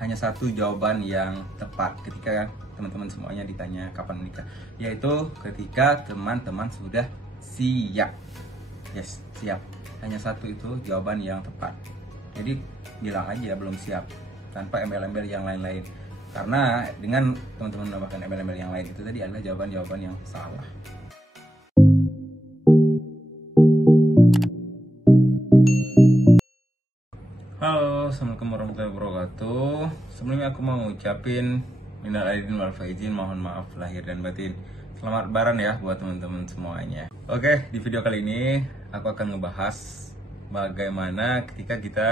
Hanya satu jawaban yang tepat ketika teman-teman semuanya ditanya kapan menikah, yaitu ketika teman-teman sudah siap. Yes, siap. Hanya satu itu jawaban yang tepat. Jadi bilang aja belum siap tanpa embel-embel yang lain-lain. Karena dengan teman-teman menambahkan embel-embel yang lain itu tadi adalah jawaban-jawaban yang salah. Halo, assalamualaikum warahmatullahi wabarakatuh. Sebelumnya aku mau ngucapin minal aidin wal faizin, mohon maaf lahir dan batin. Selamat lebaran ya buat teman-teman semuanya. Oke, di video kali ini aku akan ngebahas bagaimana ketika kita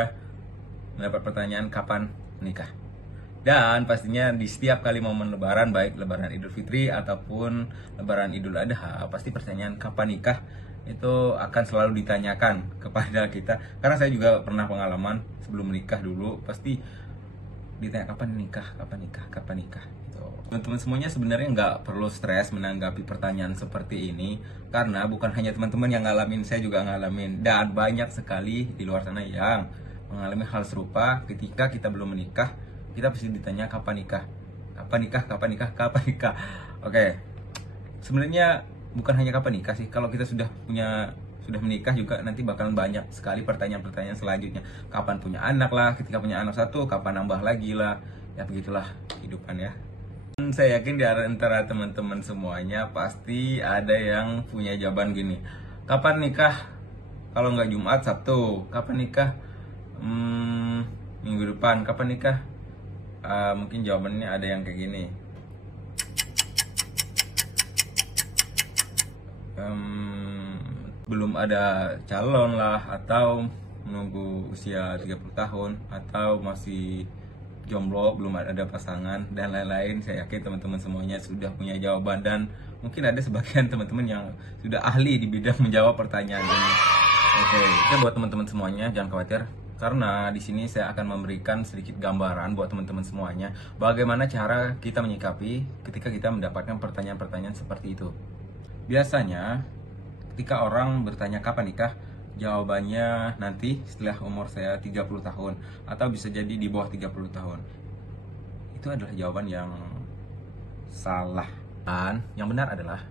mendapat pertanyaan kapan menikah. Dan pastinya di setiap kali momen lebaran, baik lebaran Idul Fitri ataupun lebaran Idul Adha, pasti pertanyaan kapan nikah itu akan selalu ditanyakan kepada kita. Karena saya juga pernah pengalaman sebelum menikah dulu, pasti ditanya kapan nikah, kapan nikah, kapan nikah gitu. Teman-teman semuanya sebenarnya nggak perlu stres menanggapi pertanyaan seperti ini, karena bukan hanya teman-teman yang ngalamin, saya juga ngalamin. Dan banyak sekali di luar sana yang mengalami hal serupa. Ketika kita belum menikah, kita pasti ditanya kapan nikah, kapan nikah, kapan nikah, kapan nikah. Oke, sebenarnya bukan hanya kapan nikah sih. Kalau kita sudah menikah juga nanti bakalan banyak sekali pertanyaan-pertanyaan selanjutnya. Kapan punya anak lah, ketika punya anak satu, kapan nambah lagi lah. Ya begitulah kehidupan ya. Dan saya yakin di antara teman-teman semuanya pasti ada yang punya jawaban gini. Kapan nikah? Kalau nggak Jumat, Sabtu. Kapan nikah? Minggu depan. Kapan nikah? Mungkin jawabannya ada yang kayak gini. Belum ada calon lah, atau menunggu usia 30 tahun, atau masih jomblo, belum ada pasangan, dan lain-lain. Saya yakin teman-teman semuanya sudah punya jawaban, dan mungkin ada sebagian teman-teman yang sudah ahli di bidang menjawab pertanyaan ini. Oke, itu buat teman-teman semuanya, jangan khawatir. Karena di sini saya akan memberikan sedikit gambaran buat teman-teman semuanya bagaimana cara kita menyikapi ketika kita mendapatkan pertanyaan-pertanyaan seperti itu. Biasanya ketika orang bertanya kapan nikah, jawabannya nanti setelah umur saya 30 tahun, atau bisa jadi di bawah 30 tahun. Itu adalah jawaban yang salah. Dan yang benar adalah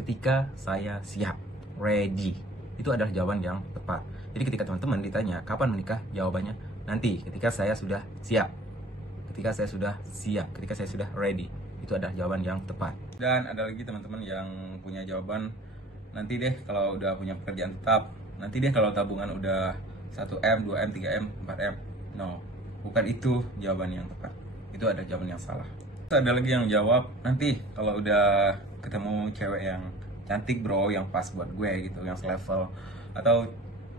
ketika saya siap, ready. Itu adalah jawaban yang tepat. Jadi ketika teman-teman ditanya kapan menikah, jawabannya nanti ketika saya sudah siap. Ketika saya sudah siap, ketika saya sudah ready. Itu adalah jawaban yang tepat. Dan ada lagi teman-teman yang punya jawaban nanti deh kalau udah punya pekerjaan tetap, nanti deh kalau tabungan udah 1M, 2M, 3M, 4M. No, bukan itu jawaban yang tepat. Itu ada jawaban yang salah. Terus ada lagi yang jawab, nanti kalau udah ketemu cewek yang cantik bro, yang pas buat gue gitu, yang selevel, atau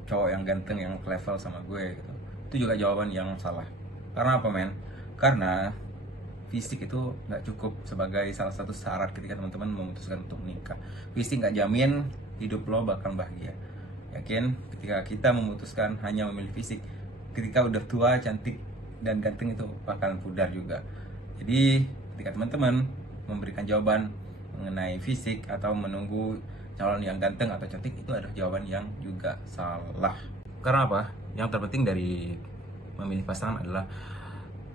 cowok yang ganteng yang level sama gue gitu. Itu juga jawaban yang salah. Karena apa men? Karena fisik itu nggak cukup sebagai salah satu syarat ketika teman-teman memutuskan untuk menikah. Fisik nggak jamin hidup lo bakal bahagia. Yakin ketika kita memutuskan hanya memilih fisik, ketika udah tua, cantik, dan ganteng itu bakalan pudar juga. Jadi ketika teman-teman memberikan jawaban mengenai fisik atau menunggu calon yang ganteng atau cantik, itu adalah jawaban yang juga salah. Karena apa? Yang terpenting dari memilih pasangan adalah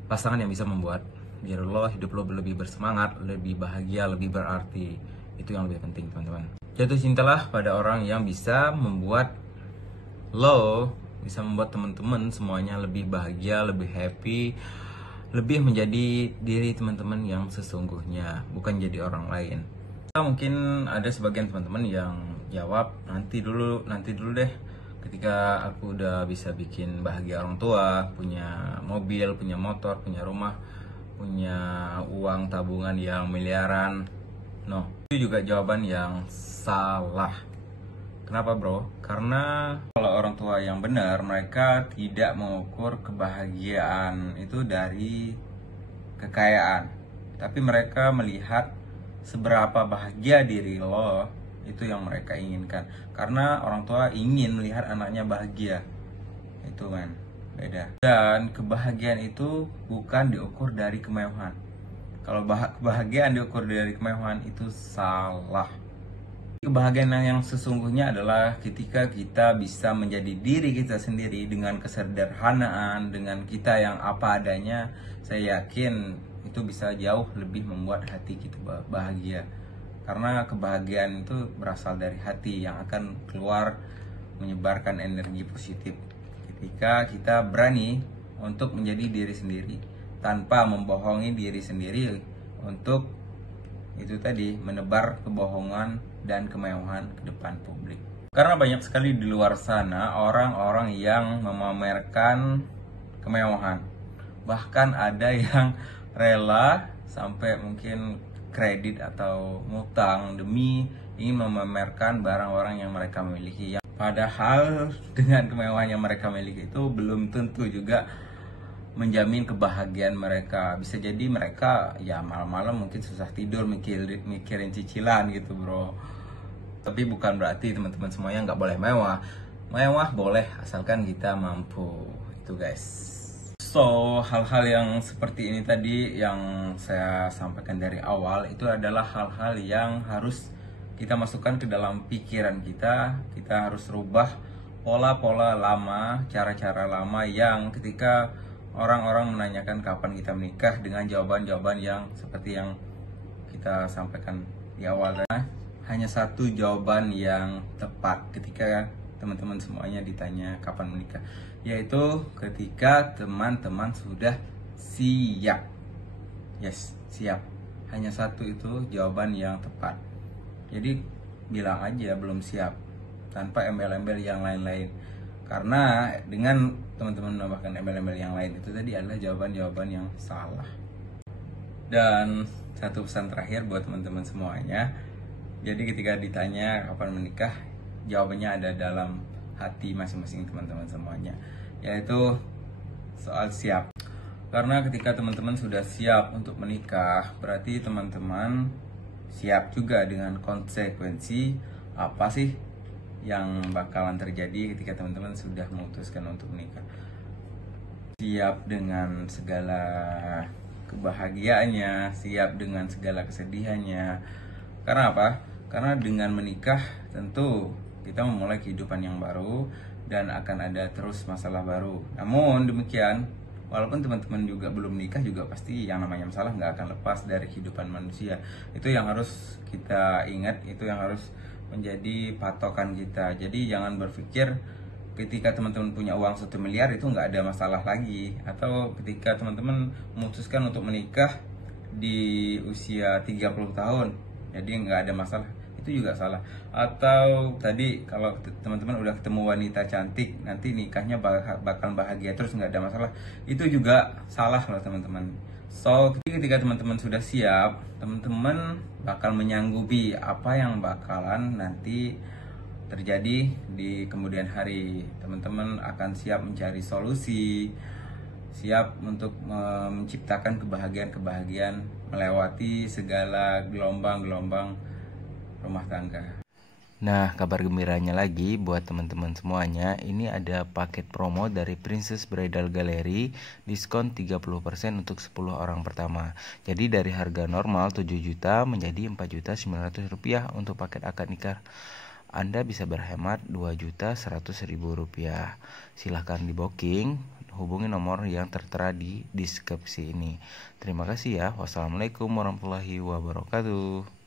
pasangan yang bisa membuat biar lo hidup lo lebih bersemangat, lebih bahagia, lebih berarti. Itu yang lebih penting teman-teman. Jatuh cintalah pada orang yang bisa membuat lo, bisa membuat teman-teman semuanya lebih bahagia, lebih happy, lebih menjadi diri teman-teman yang sesungguhnya, bukan jadi orang lain. Mungkin ada sebagian teman-teman yang jawab nanti dulu deh, ketika aku udah bisa bikin bahagia orang tua, punya mobil, punya motor, punya rumah, punya uang tabungan yang miliaran. No, itu juga jawaban yang salah. Kenapa bro? Karena kalau orang tua yang benar, mereka tidak mengukur kebahagiaan itu dari kekayaan, tapi mereka melihat seberapa bahagia diri lo, itu yang mereka inginkan. Karena orang tua ingin melihat anaknya bahagia. Itu kan beda. Dan kebahagiaan itu bukan diukur dari kemewahan. Kalau kebahagiaan diukur dari kemewahan, itu salah. Kebahagiaan yang sesungguhnya adalah ketika kita bisa menjadi diri kita sendiri dengan kesederhanaan, dengan kita yang apa adanya. Saya yakin itu bisa jauh lebih membuat hati kita bahagia. Karena kebahagiaan itu berasal dari hati yang akan keluar menyebarkan energi positif. Ketika kita berani untuk menjadi diri sendiri tanpa membohongi diri sendiri untuk itu tadi menebar kebohongan dan kemewahan ke depan publik. Karena banyak sekali di luar sana orang-orang yang memamerkan kemewahan. Bahkan ada yang rela sampai mungkin kredit atau ngutang demi ingin memamerkan barang-barang yang mereka miliki. Padahal dengan kemewahan yang mereka miliki itu belum tentu juga menjamin kebahagiaan mereka. Bisa jadi mereka ya malam-malam mungkin susah tidur mikirin cicilan gitu bro. Tapi bukan berarti teman-teman semuanya nggak boleh mewah. Mewah boleh asalkan kita mampu. Itu guys. So, hal-hal yang seperti ini tadi yang saya sampaikan dari awal itu adalah hal-hal yang harus kita masukkan ke dalam pikiran kita. Kita harus rubah pola-pola lama, cara-cara lama yang ketika orang-orang menanyakan kapan kita menikah dengan jawaban-jawaban yang seperti yang kita sampaikan di awal tadi. Hanya satu jawaban yang tepat ketika teman-teman semuanya ditanya kapan menikah, yaitu ketika teman-teman sudah siap. Yes, siap. Hanya satu itu jawaban yang tepat. Jadi bilang aja belum siap tanpa embel-embel yang lain-lain. Karena dengan teman-teman menambahkan embel-embel yang lain itu tadi adalah jawaban-jawaban yang salah. Dan satu pesan terakhir buat teman-teman semuanya. Jadi ketika ditanya kapan menikah, jawabannya ada dalam hati masing-masing teman-teman semuanya, yaitu soal siap. Karena ketika teman-teman sudah siap untuk menikah, berarti teman-teman siap juga dengan konsekuensi apa sih yang bakalan terjadi ketika teman-teman sudah memutuskan untuk menikah. Siap dengan segala kebahagiaannya, siap dengan segala kesedihannya. Karena apa? Karena dengan menikah tentu kita memulai kehidupan yang baru dan akan ada terus masalah baru. Namun demikian, walaupun teman-teman juga belum menikah, juga pasti yang namanya masalah nggak akan lepas dari kehidupan manusia. Itu yang harus kita ingat, itu yang harus menjadi patokan kita. Jadi jangan berpikir ketika teman-teman punya uang 1 miliar itu nggak ada masalah lagi. Atau ketika teman-teman memutuskan untuk menikah di usia 30 tahun, jadi nggak ada masalah, itu juga salah. Atau tadi kalau teman-teman udah ketemu wanita cantik, nanti nikahnya bakal bahagia terus nggak ada masalah, itu juga salah loh teman-teman. So ketika teman-teman sudah siap, teman-teman bakal menyanggupi apa yang bakalan nanti terjadi di kemudian hari. Teman-teman akan siap mencari solusi, siap untuk menciptakan kebahagiaan-kebahagiaan melewati segala gelombang-gelombang rumah tangga. Nah, kabar gembiranya lagi buat teman-teman semuanya, ini ada paket promo dari Princess Bridal Gallery, diskon 30% untuk 10 orang pertama. Jadi dari harga normal 7 juta menjadi 4.900.000 rupiah untuk paket akad nikah. Anda bisa berhemat 2.100.000 rupiah. Silahkan di booking, hubungi nomor yang tertera di deskripsi ini. Terima kasih ya. Wassalamualaikum warahmatullahi wabarakatuh.